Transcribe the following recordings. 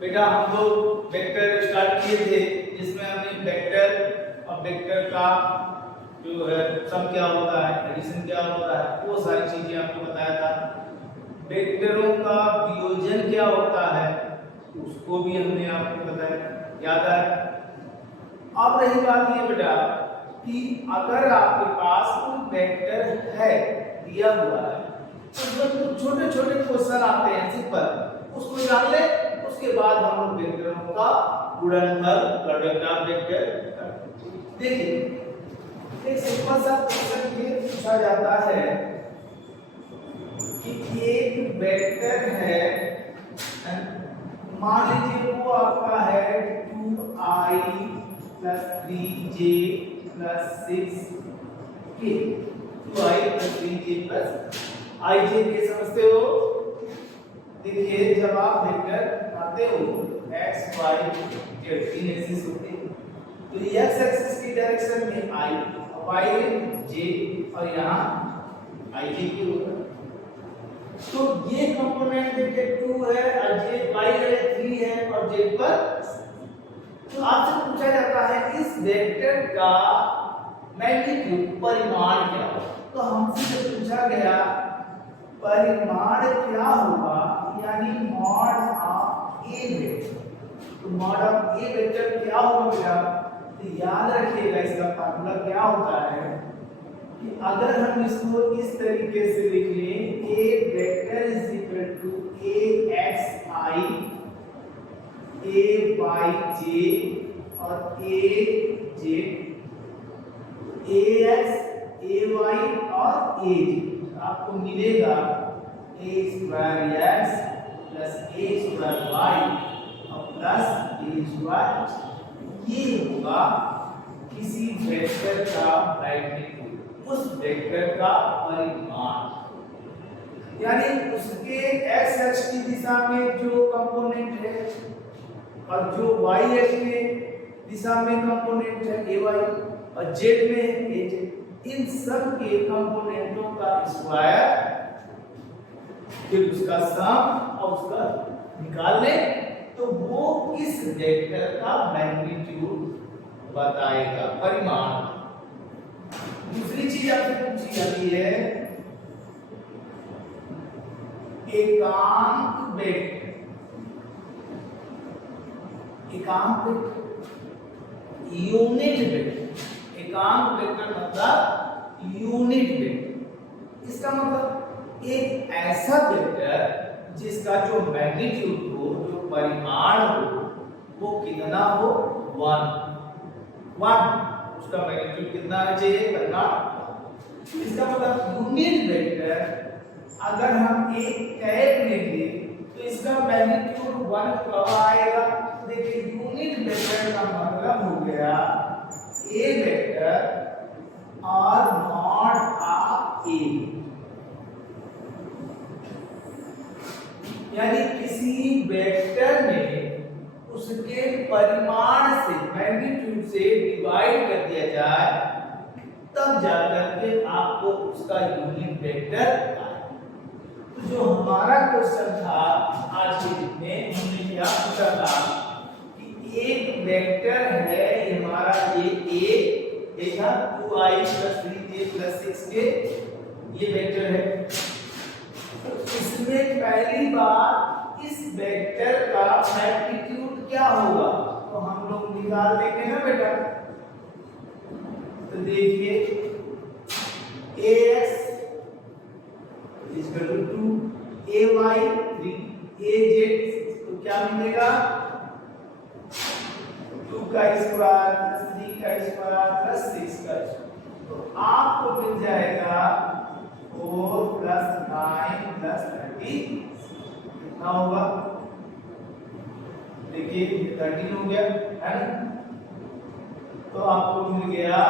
बेटा हम लोग वेक्टर स्टार्ट किए थे जिसमें हमने वेक्टर और वेक्टर का जो है सम क्या होता है, एडिशन क्या होता है, वो सारी चीजें आपको बताया था। वेक्टरों का वियोजन क्या होता है उसको भी हमने आपको बताया, याद है। अब रही बात ये बेटा कि अगर आपके पास कोई वेक्टर है दिया हुआ है तो उसमें कुछ छोटे छोटे क्वेश्चन आते हैं सिंपल, उसको जान ले, उसके बाद हम लोग वेक्टरों का गुणनफल कर वेक्टर। देखिए एक सिंपल सा क्वेश्चन ये पूछा जाता है कि एक वेक्टर है, मान लीजिए वो आपका है 2i + 3j + 6k, 2i + 3j + ij के समझते हो। देखिए जब आप वेक्टर बनाते हो x y z तीन एक्सिस होते हैं तो x एक्सिस की डायरेक्शन में i, y j और यहाँ ij की होगा। तो ये कंपोनेंट देखिए 2 है और j y है 3 है और z पर, तो आपसे पूछा जाता है इस वेक्टर का मैग्नीट्यूड परिमाण क्या होगा। तो हमसे जो पूछा गया परिमाण क्या होगा, यानी मॉड ऑफ ए वेक्टर। तो मॉड ऑफ ए वेक्टर क्या होगा बेटा, तो याद रखिएगा इसका फार्मूला क्या होता है कि अगर हम इसको इस तरीके से लिख लें a vector is equal to ax i a y j और a j, ax ay और a j, आपको मिलेगा a square x plus a square y और प्लस a स्क्वायर, ये होगा किसी वेक्टर का मैग्नीट्यूड, उस वेक्टर का परिमाण, यानी उसके x अक्ष की दिशा में जो कंपोनेंट है और जो y अक्ष की दिशा में कंपोनेंट है ay और z में है az, इन सब के कंपोनेंटों का स्क्वायर फिर उसका सम और उसका निकाल ले तो वो इस वेक्टर का मैग्नीट्यूड बताएगा, परिमाण। दूसरी चीज आपसे पूछी जाती है एकांक वेक्टर। एकांक वेक्टर यूनिट वेक्टर, एकांक वेक्टर मतलब यूनिट वेक्टर। इसका मतलब एक ऐसा वेक्टर जिसका जो मैग्नीट्यूड हो, जो परिमाण हो, वो कितना हो, 1, उसका मैग्नीट्यूड कितना चाहिए, परिमाण। इसका मतलब यूनिट वेक्टर अगर हम एक कैरेट लेंगे तो इसका मैग्नीट्यूड 1 कब आएगा। देखिए यूनिट वेक्टर का मतलब हो गया ए वेक्टर और मॉड ऑफ ए, यानी किसी वेक्टर में उसके परिमाण से, मैग्नीट्यूड से डिवाइड कर दिया जाए तब जाकर के आपको उसका यूनिट वेक्टर आए। तो जो हमारा क्वेश्चन था आज के दिन में, हमने क्या पूछा था कि एक वेक्टर है हमारा ये एक 2i + 3j + 6k, ये वेक्टर है। तो इसमें पहली बार इस वेक्टर का मैग्नीट्यूड क्या होगा तो हम लोग निकाल देंगे ना बेटा। तो देखिए ax = 2, ay 3, az तो क्या मिलेगा 2 का स्क्वायर + 3 का स्क्वायर + 6 का स्क्वायर, तो आपको मिल जाएगा 4 + 9 + 30, कितना होगा, देखिए 13 हो गया है ना। तो आपको मिल गया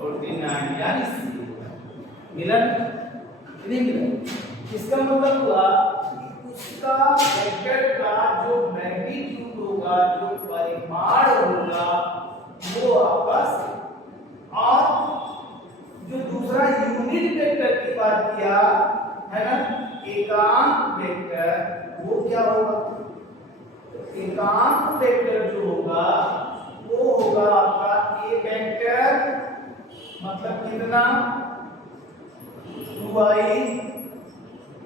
49, यानी मिला नहीं मिला। इसका मतलब हुआ कि उसका वेक्टर का जो मैग्नीट्यूड होगा, जो परिमाण होगा, वो आपस, और जो दूसरा यूनिट वेक्टर की बात किया है ना एकांक वेक्टर वो क्या होगा? एकांक वेक्टर जो होगा वो होगा आपका ए वेक्टर, मतलब कितना 2i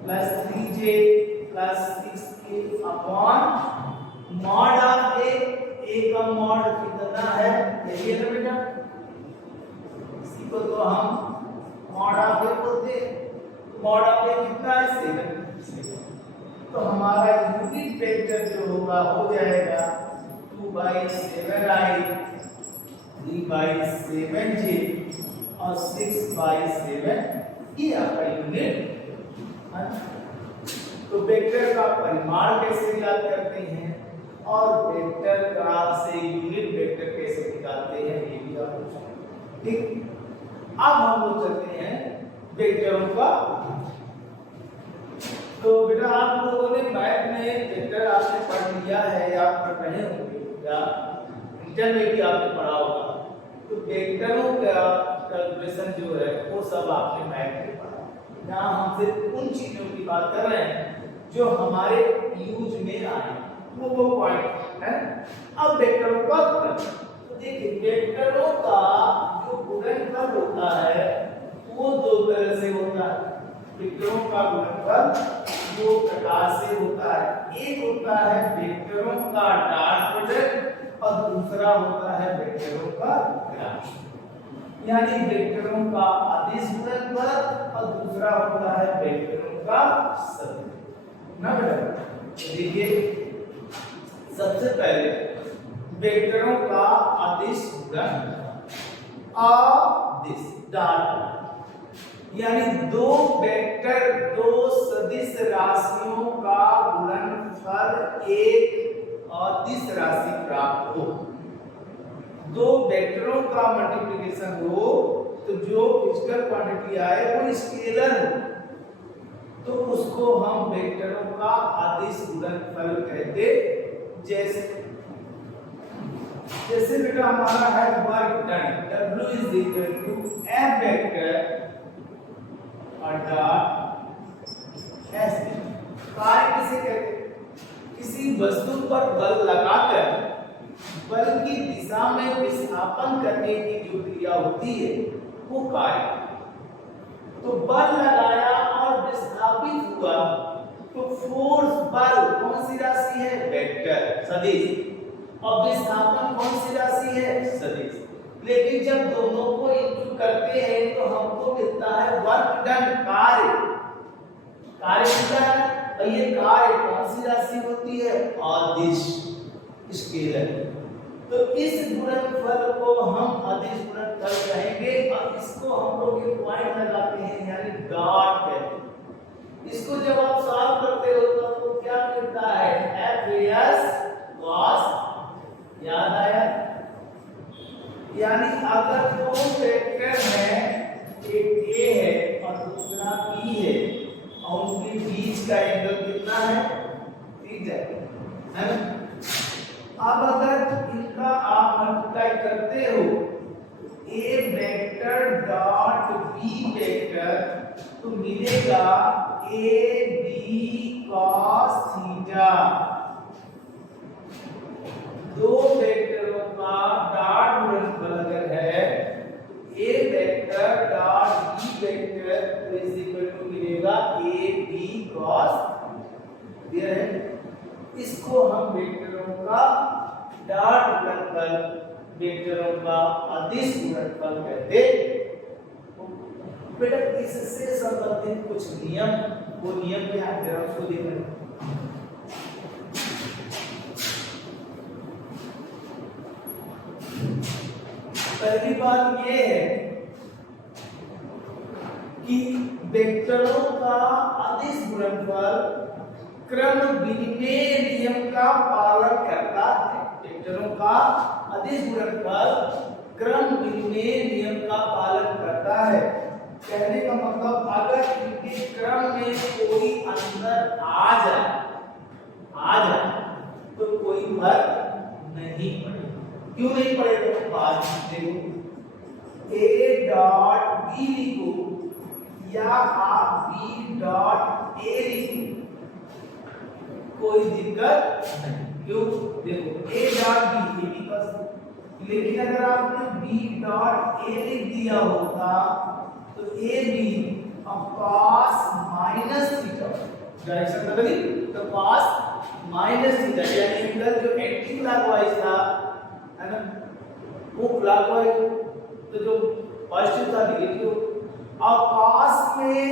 plus 3j plus 6k upon mod of A का मॉड कितना है, यही है ना बेटा, इसी को तो हम मॉड ऑफ ए बोलते हैं। मॉड ऑफ ए कितना है 7, तो हमारा यूनिट वेक्टर जो होगा हो जाएगा 2/7i 3/7j और 6/7, ये आपका यूनिट। तो वेक्टर का परिमाण कैसे ज्ञात करते हैं और वेक्टर का से यूनिट वेक्टर कैसे निकालते हैं, ये भी आप पूछेंगे। ठीक, अब हम लोग चलते हैं वेक्टरों का। तो बेटा आप लोगों ने मैथ में वेक्टर आपने पढ़ लिया है या पढ़ रहे होंगे या इंटर में भी आपने पढ़ा होगा, तो वेक्टरों का कैलकुलेशन जो है वो सब आपने मैथ में पढ़ा। यहाँ हम सिर्फ उन चीजों की बात कर रहे हैं जो हमारे यूज में आए, वो पॉइंट है। अब वेक्टरों का गुणनफल, तो देखिए वेक्टरों का जो गुणनफल होता है वो दो तरह से होता है। वेक्टरों का गुणनफल दो प्रकार से होता है, एक होता है वेक्टरों का डॉट प्रोडक्ट और दूसरा होता है वेक्टरों का ग्राफ, यानी वेक्टरों का अदिश गुणनफल और दूसरा होता है वेक्टरों का सदिश ना बेटा। देखिए सबसे पहले वेक्टरों का अदिश गुणनफल, अदिश डॉट, यानी दो वेक्टर दो सदिश राशियों का गुणनफल एक अदिश राशि प्राप्त हो। दो वेक्टरों का मल्टीप्लिकेशन हो तो जो फिजिकल क्वांटिटी आए वो स्केलर हो, तो उसको हम वेक्टरों का अदिश गुणनफल कहते। जैसे बेटा हमारा है work done, W is equal to F vector और डॉट S। कार्य किसे कहते? किसी वस्तु पर बल लगाकर बल की दिशा में विस्थापन करने की जो क्रिया होती है वो कार्य। तो बल लगाया और विस्थापित हुआ तो फोर्स बल कौन सी राशि है? वेक्टर सदिश। और विस्थापन कौन सी राशि है? सदिश। लेकिन जब दोनों को इंटू करते हैं तो हमको मिलता है वर्क डन, कार्य। कार्य कितना है? और ये कार्य कौन सी राशि होती है? अदिश, स्केलर। तो इस गुणनफल को हम अदिश गुणनफल कहेंगे और इसको हम लोग एक पॉइंट लगाते हैं यानी डॉट कहते हैं। इसको जब आप सॉल्व करते हो तो आपको क्या मिलता है? F cos, याद आया? यानी अगर दो वेक्टर हैं, एक A है और दूसरा B है और उनके बीच का एंगल कितना है? थीटा है ना? अब अगर इनका आप मल्टीप्लाई करते हो A vector dot B vector तो मिलेगा AB cos थीटा। दो वेक्टरों का डॉट गुणनफल अगर है A vector dot B vector तो इज इक्वल टू मिलेगा AB cos। क्लियर है? इसको हम वेक्टरों का डॉट गुणनफल, वेक्टरों का अदिश गुणनफल कहते। बेटा इससे संबंधित कुछ नियम, वो नियम क्या है जरा उसको देख लें। पहली बात ये है कि वेक्टरों का अदिश गुणनफल क्रम विनिमय नियम का पालन करता है। वेक्टरों का अदिश गुणनफल क्रम विनिमय नियम का पालन करता है। कहने का मतलब अगर इनके क्रम में कोई अंतर आ जाए तो कोई फर्क नहीं पड़ेगा। क्यों नहीं पड़ेगा? बात देखो, A डॉट B लिखो या आप B डॉट ए लिखूं, कोई दिक्कत नहीं। क्यों? देखो A dot B, A B, लेकिन अगर आपने बी डॉट ए लिख दिया होता तो A B cos minus theta, direction बदली तो cos माइनस थीटा, यानी इधर जो एंटी क्लॉकवाइज था है ना, वो क्लॉकवाइज, तो जो पॉजिटिव था नेगेटिव, और cos में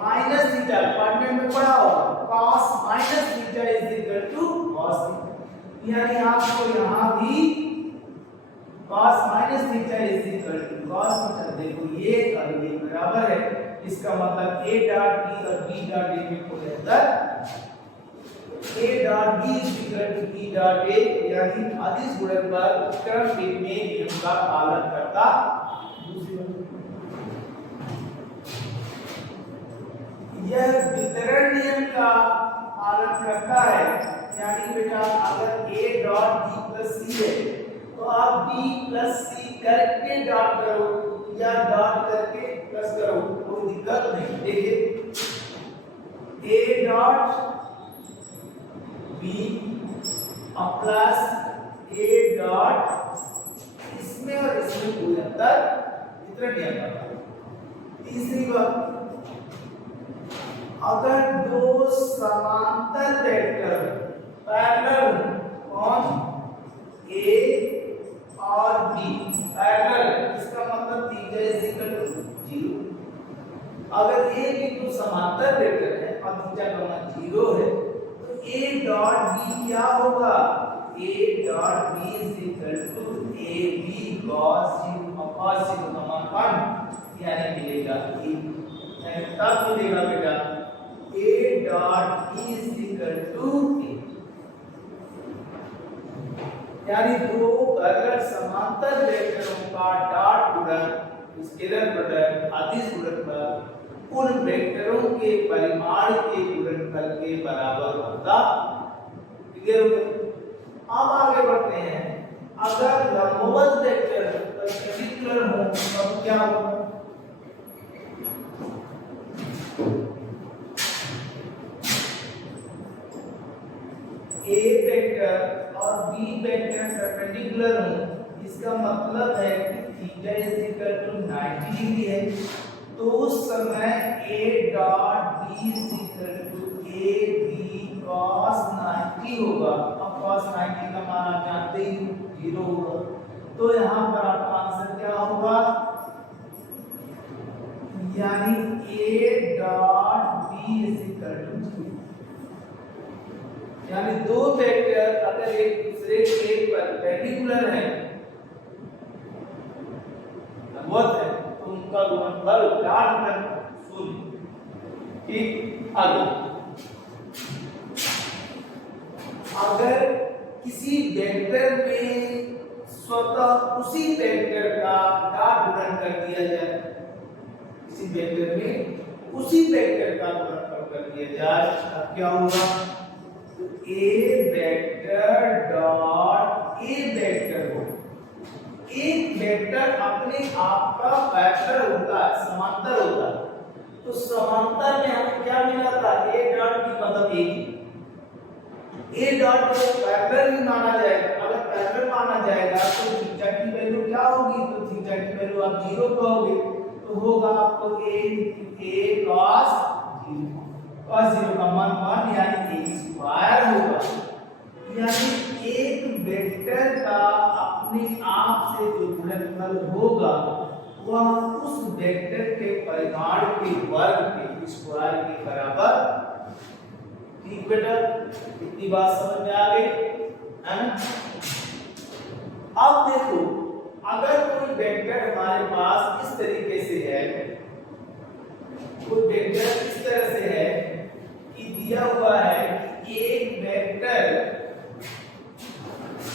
माइनस थीटा पढ़ने में पढ़ा होगा, cos minus theta is equal to cos theta, यानी आपको यहां भी cos minus theta is equal to cos theta. देखो ये और ये बराबर है, इसका मतलब a डॉट b और b डॉट a में कोई अंतर, a dot b is equal to b dot a, यानी अदिश गुणनफल क्रम में नियम का पालन करता। यह वितरण नियम का पालन करता है, यानी बेटा अगर a dot b plus c है तो आप b प्लस c करके डॉट करो या डॉट करके प्लस करो, कोई दिक्कत नहीं। देखिए a dot b plus a dot, इसमें और इसमें कोई अंतर इतना नहीं आता। तीसरी बात, अगर दो समांतर वेक्टर पैरेलल कौन a और b पैरेलल, इसका मतलब थीटा इज इक्वल टू 0। अगर a b तो समांतर वेक्टर है और थीटा का मान 0 है तो a डॉट b क्या होगा, a dot b is equal to a b cos 0, cos 0 का मान 1, यानी मिलेगा a, यानी तब मिलेगा बेटा a dot b is equal to a, यानी दो अगर समांतर वेक्टरों का डॉट गुणन स्केलर प्रोडक्ट अदिश गुणनफल उन वेक्टरों के परिमाण के गुणनफल के बराबर होता। क्लियर हो गया? अब आगे बढ़ते हैं, अगर लंबवत वेक्टर परपेंडिकुलर हो तब क्या होगा? A वेक्टर और B वेक्टर परपेंडिकुलर हो, इसका मतलब है कि theta is equal to 90 degree है, तो उस समय A dot B is equal to A B cos 90 होगा। अब cos 90 का मान आप जानते ही 0 होगा, तो यहाँ पर आपका आंसर क्या होगा, यानी A dot B is equal to 0। यानी दो वेक्टर अगर एक दूसरे के परपेंडिकुलर हैं, लंबवत है, तो उनका गुणनफल डॉट गुणनफल 0। ठीक, आगे अगर किसी वेक्टर में स्वतः उसी वेक्टर का डॉट गुणन कर दिया जाए, किसी वेक्टर में उसी वेक्टर का गुणनफल कर दिया जाए, अब क्या होगा, A vector dot A vector हो, एक वेक्टर अपने आप का पैरेलल होता है, समांतर होता है, तो समांतर में हमें क्या मिला था, A डॉट B मतलब A डॉट को पैरेलल ही माना जाएगा। अगर पैरेलल माना जाएगा तो थीटा की वैल्यू क्या होगी, तो थीटा की वैल्यू आप 0 कहोगे, तो होगा आपको A cos 0, cos 0 का मान 1 यानी a स्क्वायर होगा। यानी एक वेक्टर का अपने आप से जो गुणनफल होगा वह उस वेक्टर के परिमाण के वर्ग के स्क्वायर के बराबर। ठीक बेटा, इतनी बात समझ में आ गई है ना? अब देखो, अगर कोई वेक्टर हमारे पास इस तरीके से है, कोई वेक्टर इस तरह से है कि दिया हुआ है कि एक वेक्टर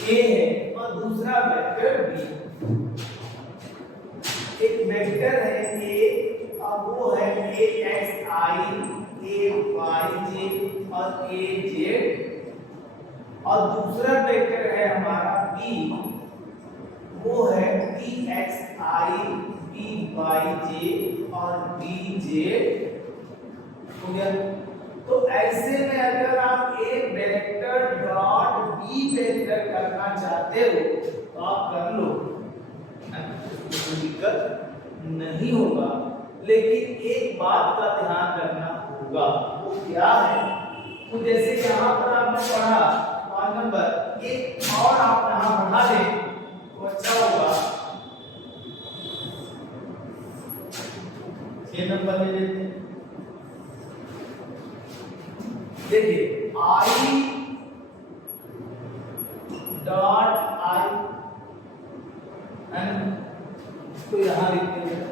A है और दूसरा वेक्टर B। एक वेक्टर है A और वो है AXI, AYJ और AZ, और दूसरा वेक्टर है हमारा B, वो है BXI, BYJ और BZ, हो गया। तो ऐसे में अगर आप ए वेक्टर डॉट बी वेक्टर करना चाहते हो तो आप कर लो, कोई दिक्कत नहीं होगा। लेकिन एक बात का ध्यान रखना होगा, वो क्या है? तो जैसे यहाँ पर आपने पढ़ा 5 नंबर, एक और आप यहाँ बढ़ा दें तो अच्छा होगा। 6 नंबर ले लेते हैं। देखिए आई डॉट आई एन तो यहां लिखते हैं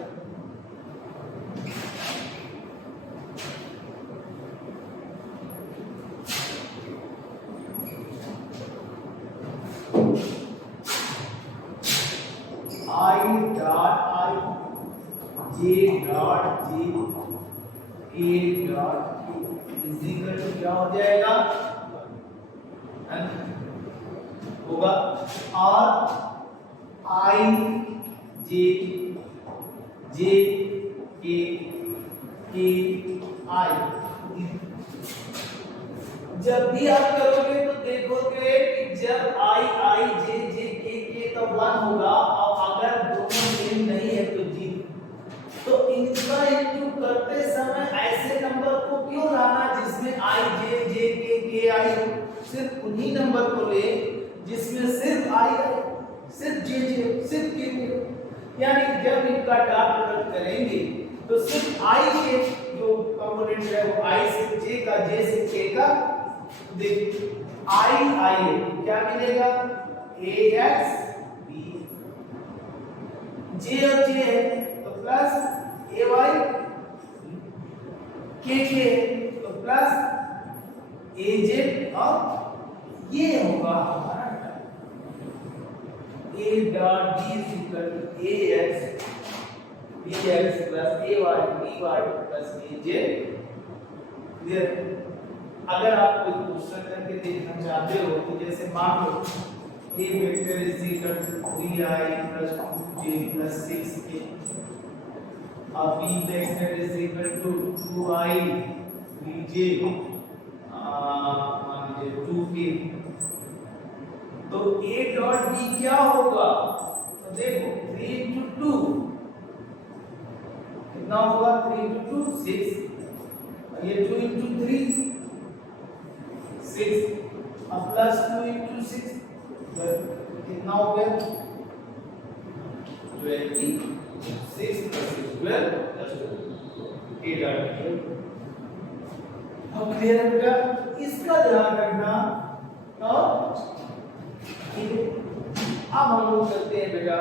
I dot I, J dot J, A dot is equal to क्या हो जाएगा? होगा और आई जे जे के आई। जब भी आप करोगे तो देखोगे कि जब आई आई जे जे के तो 1 होगा, और अगर दोनों सेम नहीं है तो 0। तो इनका इंटू करते समय ऐसे नंबर को क्यों लाना जिसमें आई जे के आई हो? सिर्फ उन्हीं नंबर को ले जिसमें सिर्फ आई आई, सिर्फ जे सिर्फ के। यानी जब इनका डॉट प्रोडक्ट करेंगे तो सिर्फ आई के जो कंपोनेंट है वो आई से जे का, जे से के का। देख आई आई क्या मिलेगा? ए एक्स बी, जे और जे है तो प्लस ए वाई, के तो प्लस ए जे, और ये होगा हमारा A dot D is equal to A X B X plus A Y B Y plus A J. Clear? अगर आप कोई क्वेश्चन करके देखना चाहते हो तो जैसे मान लो a vector is equal to 3i plus 2j plus 6k, अब b vector is equal to 2i bj मान लीजिए 2k। तो a डॉट b क्या होगा? तो देखो 3 into 2 कितना होगा? 3 into 2 6, और ये 2 into 3 6, अब प्लस 2 into 6 कितना हो गया? 26 plus 12 plus 8 आ गया। अब क्लियर है बेटा? इसका ध्यान रखना। तो ठीक है, अब हम लोग करते हैं बेटा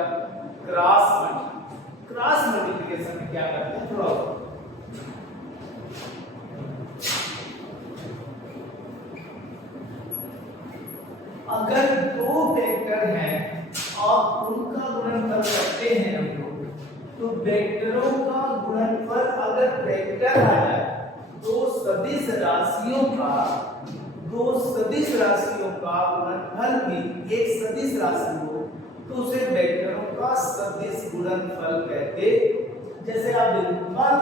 क्रॉस मल्टीप्लिकेशन में क्या करते हैं थोड़ा। अगर दो वेक्टर हैं और उनका गुणनफल करते हैं हम लोग, तो वेक्टरों का गुणनफल अगर वेक्टर आ जाए, दो सदिश राशियों का गुणनफल भी एक सदिश राशि हो तो उसे वेक्टरों का सदिश गुणनफल कहते। जैसे आप देखो 1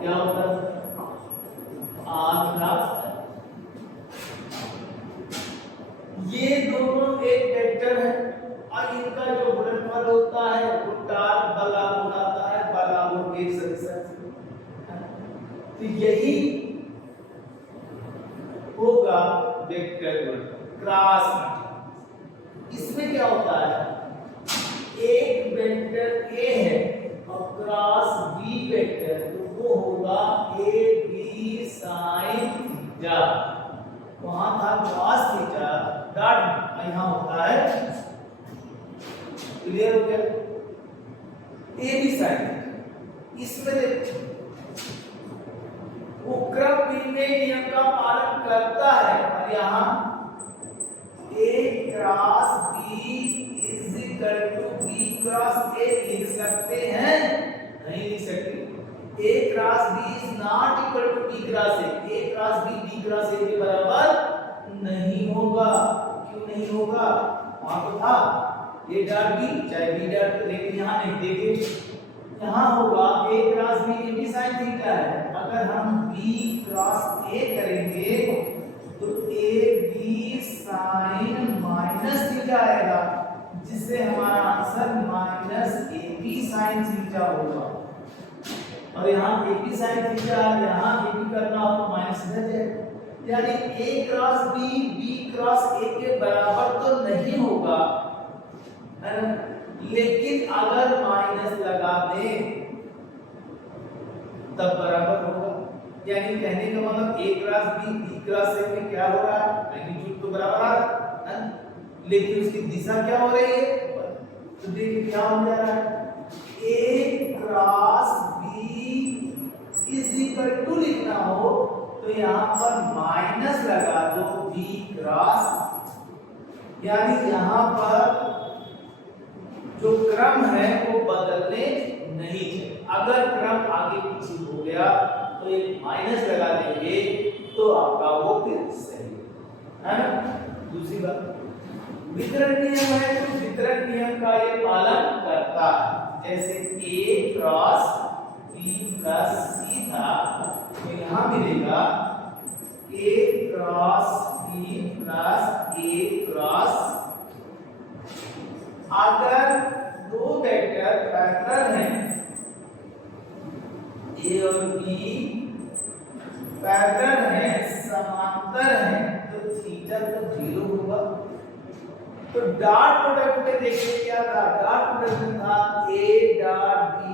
क्या होता है? 8 ये दोनों एक वेक्टर है और इनका जो गुणनफल होता है वो डार्क बराबर आता है बराबर एक सदिश। तो यही होगा वेक्टर गुणनफल क्रॉस। इसमें क्या होता है? एक वेक्टर ए है और क्रॉस बी वेक्टर, तो वो होगा ए बी साइन थीटा। वहां था cos थीटा डॉट, यहां होता है। क्लियर हो गया? A B sine. इसमें देखो वो क्रम विनिमय नियम का पालन करता है, और यहां a cross b is equal to b cross a लिख सकते हैं? नहीं लिख सकते। a cross b is not equal to b cross a। a cross b cross a के बराबर नहीं होगा। क्यों नहीं होगा? वहां तो था a डॉट b चाहे b डॉट, लेकिन यहां नहीं। देखिए यहाँ होगा a क्रॉस b, ये भी sin थीटा है। अगर हम b क्रॉस a करेंगे तो a b sin minus theta आएगा, जिससे हमारा answer minus a b sin theta होगा। और यहाँ a b sin थीटा, यहाँ a b करना हो तो माइनस इधर जाएगा, यानी a cross b b cross a के बराबर तो नहीं होगा, है ना? लेकिन अगर माइनस लगा दें तब बराबर होगा। यानी कहने का मतलब a cross b b cross a में क्या हो रहा है, मैग्नीट्यूड तो बराबर आ रहा है, लेकिन उसकी दिशा क्या हो रही है। तो देखिए क्या हो जा रहा है, a cross b is equal to लिखना हो तो यहाँ पर माइनस लगा दो b क्रॉस, यानी यहाँ पर जो क्रम है वो बदलने नहीं चाहिए। अगर क्रम आगे पीछे हो गया तो एक माइनस लगा देंगे तो आपका वो फिर सही है ना। दूसरी बात, वितरण नियम है तो वितरण नियम का ये पालन करता है। जैसे a cross b plus c था तो यहाँ मिलेगा a cross b plus a cross. अगर दो वेक्टर पैरेलल हैं a और b पैरेलल हैं, समांतर हैं, तो थीटा तो 0 होगा। तो डॉट प्रोडक्ट में देखिए क्या था, डॉट प्रोडक्ट में था a डॉट b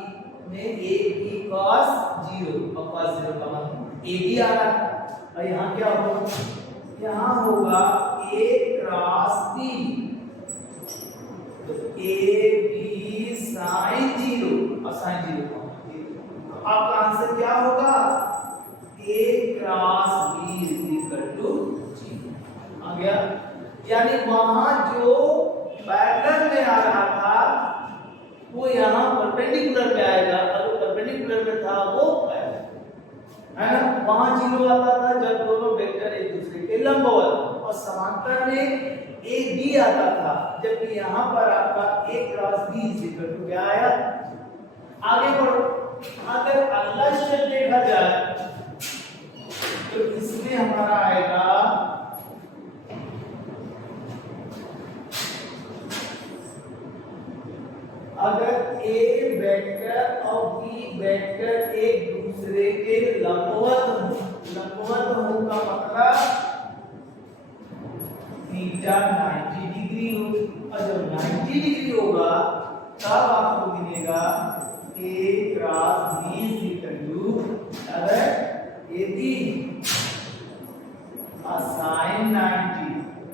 में a b cos 0 और cos 0 का मतलब a b आ रहा है। और यहाँ क्या होगा, यहाँ होगा a क्रॉस b, तो a b sin 0 और sin 0 का आपका आंसर क्या होगा, a cross b is equal to 0 आ गया। यानी वहां जो पैरेलल में आ रहा था वो यहाँ परपेंडिकुलर पे आएगा, और परपेंडिकुलर में था वो पैरेलल है ना। वहां 0 आता था जब दोनों वेक्टर एक दूसरे के लंबवत, और समांतर में a b आता था, जबकि यहाँ पर आपका a cross b is equal to क्या आया। आगे बढ़ो, अगर अगला स्टेप देखा जाए तो इसमें हमारा आएगा अगर a वेक्टर और b वेक्टर एक दूसरे के लंबवत हो का मतलब थीटा 90 डिग्री हो, और जब 90 डिग्री होगा तब आपको मिलेगा a cross b is equal to अगर ab sin 90,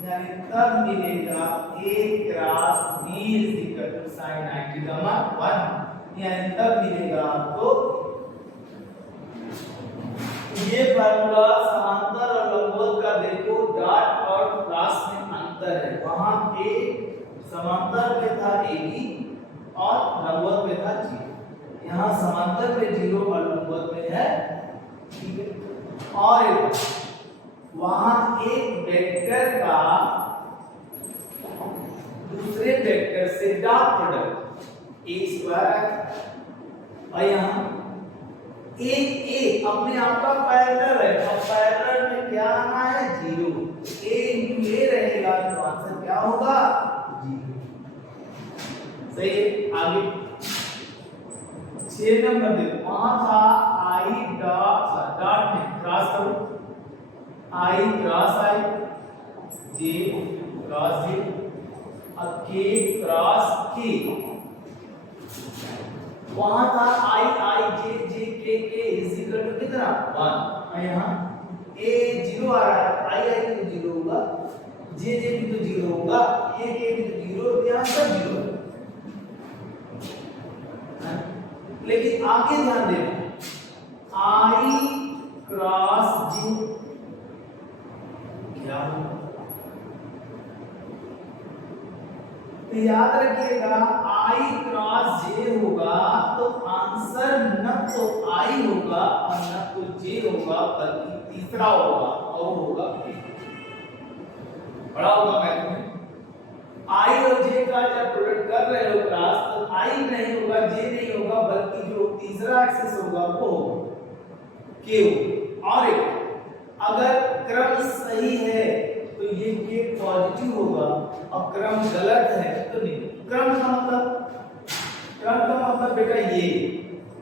यानी तब मिलेगा a cross b is equal to sin 90 का मान 1, यानी तब मिलेगा आपको ये फार्मूला। समांतर और लंबवत का देखो, डॉट और क्रॉस में अंतर है। वहां a समांतर में था ab और लंबवत में था 0, यहाँ समांतर में 0 और लंबवत में है, ठीक है। और वहां एक वेक्टर का दूसरे वेक्टर से डॉट प्रोडक्ट a स्क्वायर, और यहाँ एक अपने आप का पैरेलल है, और पैरेलल में क्या आना है 0, a into a रहेगा तो आंसर क्या होगा 0। सही है। आगे 6 नंबर देखो, वहां था i डॉट में क्रॉस करो, i cross i, j cross j और k क्रॉस k। वहां था i j j k k is equal to कितना 1, और यहाँ a 0 आ रहा है, i भी तो 0 होगा, j j भी तो 0 होगा, k k भी तो 0, यहाँ सब 0 है। लेकिन आगे ध्यान देना, i क्रॉस j क्या होगा, तो याद रखिएगा i क्रॉस j होगा तो आंसर न तो i होगा और न तो j होगा, बल्कि तीसरा होगा, और होगा बड़ा होगा। मैथ में i और j का जब प्रोडक्ट कर रहे हो क्रॉस, तो i नहीं होगा j नहीं होगा, बल्कि तीसरा एक्सिस होगा वो Q। और अगर क्रम सही है तो ये K पॉजिटिव होगा और क्रम गलत है तो नहीं। क्रम का मतलब बेटा ये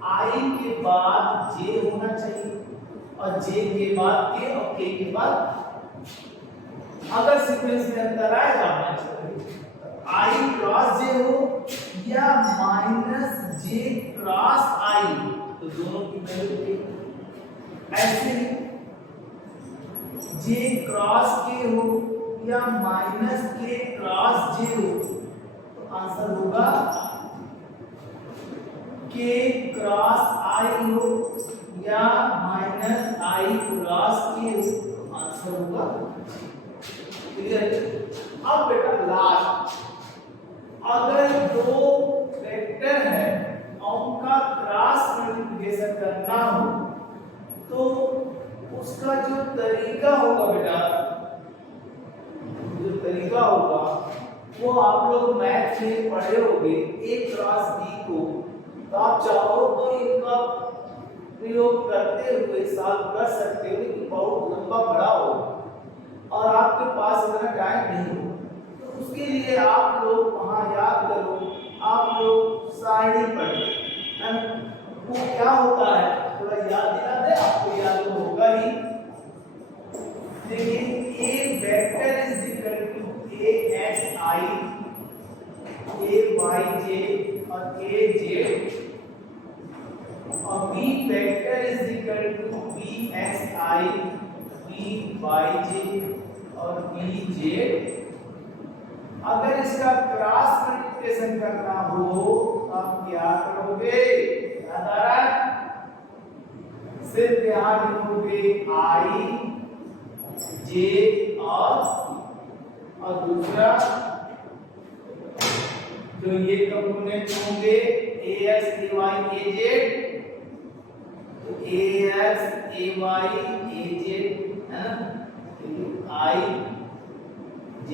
I के बाद J होना चाहिए और J के बाद K और K के बाद अगर सीक्वेंस में अंतर आएगा I क्रॉस J हो या माइनस J क्रॉस I तो दोनों की वैल्यू ऐसे ही J क्रॉस K हो या माइनस K क्रॉस J हो तो आंसर होगा K क्रॉस I हो या माइनस I क्रॉस K हो तो आंसर होगा। क्लियर? अब बेटा लास्ट, अगर दो वेक्टर है और उनका क्रॉस मल्टीप्लिकेशन करना हो तो उसका जो तरीका होगा बेटा, जो तरीका होगा वो आप लोग मैथ में पढ़े होंगे A क्रॉस B को, तो आप चाहो तो इनका प्रयोग करते हुए सॉल्व कर सकते हो, लेकिन बहुत लंबा बड़ा होगा और आपके पास इतना टाइम नहीं हो। तो उसके लिए आप लोग वहां याद करो, आप लोग शायरी पढ़ो, वो क्या होता है थोड़ा याद दिला दे, आपको याद तो होगा ही। देखिए A vector is equal to AXI AYJ और AZ और B vector is equal to BXI BYJ और BJ। अगर इसका क्रॉस मल्टीप्लिकेशन करना हो तो आप क्या करोगे? याद आ रहा है? सिर्फ यहां लिखोगे I J और दूसरा जो ये कंपोनेंट होंगे AX AY AZ, तो AX AY AZ है ना, I J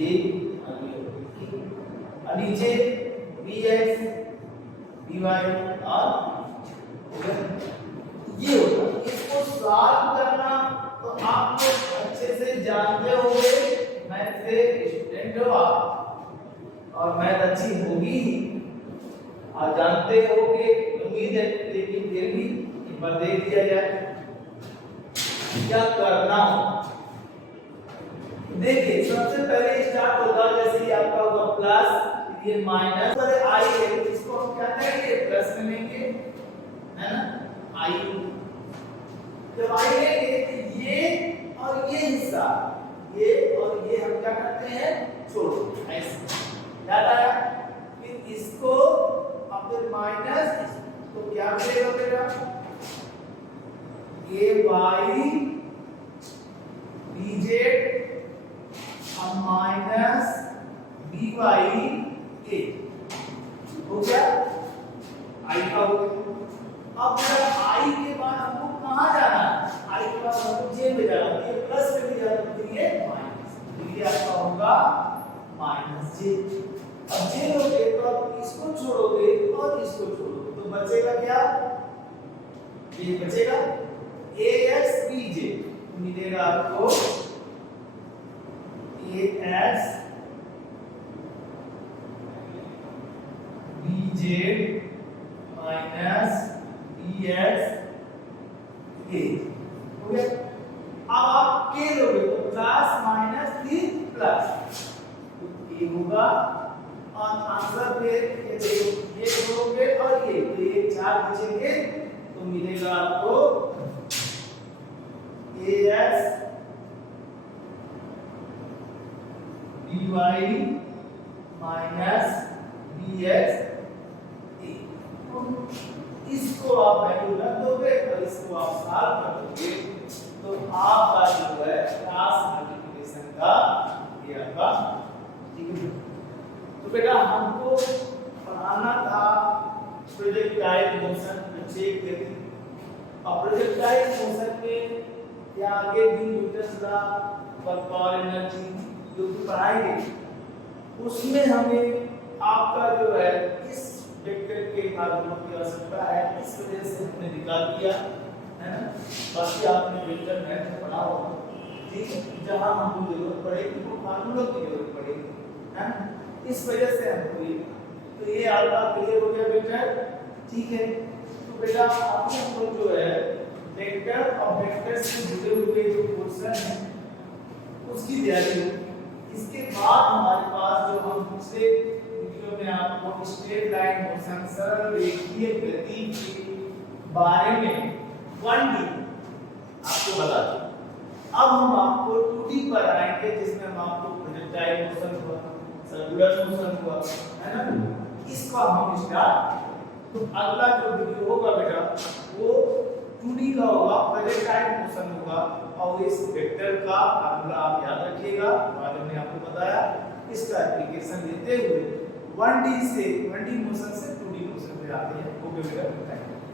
और नीचे BX BY और ये होगा। इसको सॉल्व करना तो आप लोग अच्छे से जानते होंगे, मैथ से स्टूडेंट हो आप और मैथ अच्छी होगी और जानते होंगे उम्मीद है, लेकिन फिर भी एक बार देख लिया जाए क्या करना हो। देखिए सबसे पहले स्टार्ट होगा, जैसे आपका होगा प्लस, ये माइनस पर I है, इसको हम क्या करेंगे? प्लस में लेंगे, है ना, I। जब I लेंगे तो ये और ये हिस्सा, ये और ये हम क्या करते हैं? छोड़ो ऐसे। याद आया? फिर इसको अब फिर माइनस, तो क्या मिलेगा बेटा? AY BZ और माइनस BY A हो गया, I का हो गया। अब I के बाद हमको कहां जाना है? I के बाद हमको J में जाना है, ये प्लस में भी जाना है, तो ये माइनस, तो ये आपका होगा माइनस J। अब J लोगे तो आप इसको छोड़ोगे और इसको छोड़ोगे तो बचेगा क्या? ये बचेगा AX BJ, मिलेगा आपको AX BJ minus BX A हो गया। अब आप K लोगे तो प्लस माइनस फिर प्लस, तो A होगा और आंसर फिर ये देखो, ये जोड़ोगे और ये चार बचेंगे तो मिलेगा आपको AX BY minus BX A। इसको आप वैल्यू रख दोगे और इसको आप सॉल्व कर दोगे तो आपका जो है क्रॉस मल्टीप्लिकेशन का ये आपका, ठीक है। तो बेटा हमको पढ़ाना था प्रोजेक्टाइल मोशन, चेक करें और प्रोजेक्टाइल मोशन में या आगे भी न्यूटन का वर्क और एनर्जी जो कि पढ़ाएंगे उसमें हमें आपका जो है इस वेक्टर के फार्मूलों की आवश्यकता है, इस वजह से हमने निकाल दिया है ना। बाकी आपने वेक्टर मैथ में पढ़ा होगा, ठीक है, जहां हमको जरूरत पड़ेगी वो फार्मूलों की जरूरत पड़ेगी, है ना, इस वजह से हमको ये, तो ये आपका क्लियर हो गया वेक्टर, ठीक है। तो बेटा आपको हमको जो है वेक्टर और वेक्टर से जुड़े हुए जो पोर्शन है उसकी तैयारी हो। इसके बाद हमारे पास जो हम दूसरे वीडियो में आपको स्ट्रेट लाइन मोशन, सरल रेखीय गति के बारे में 1D आपको बता दें। अब हम आपको 2D पर आएंगे, जिसमें हम आपको प्रोजेक्टाइल मोशन हुआ, सर्कुलर मोशन हुआ, है ना, इसका हम स्टार्ट। तो अगला जो वीडियो होगा बेटा वो 2D का होगा, प्रोजेक्टाइल मोशन होगा, और इस वेक्टर का फार्मूला आप याद रखिएगा, बाद में आपको बताया, इसका एप्लीकेशन लेते हुए 1D मोशन से 2D मोशन पे आते हैं। ओके बेटा।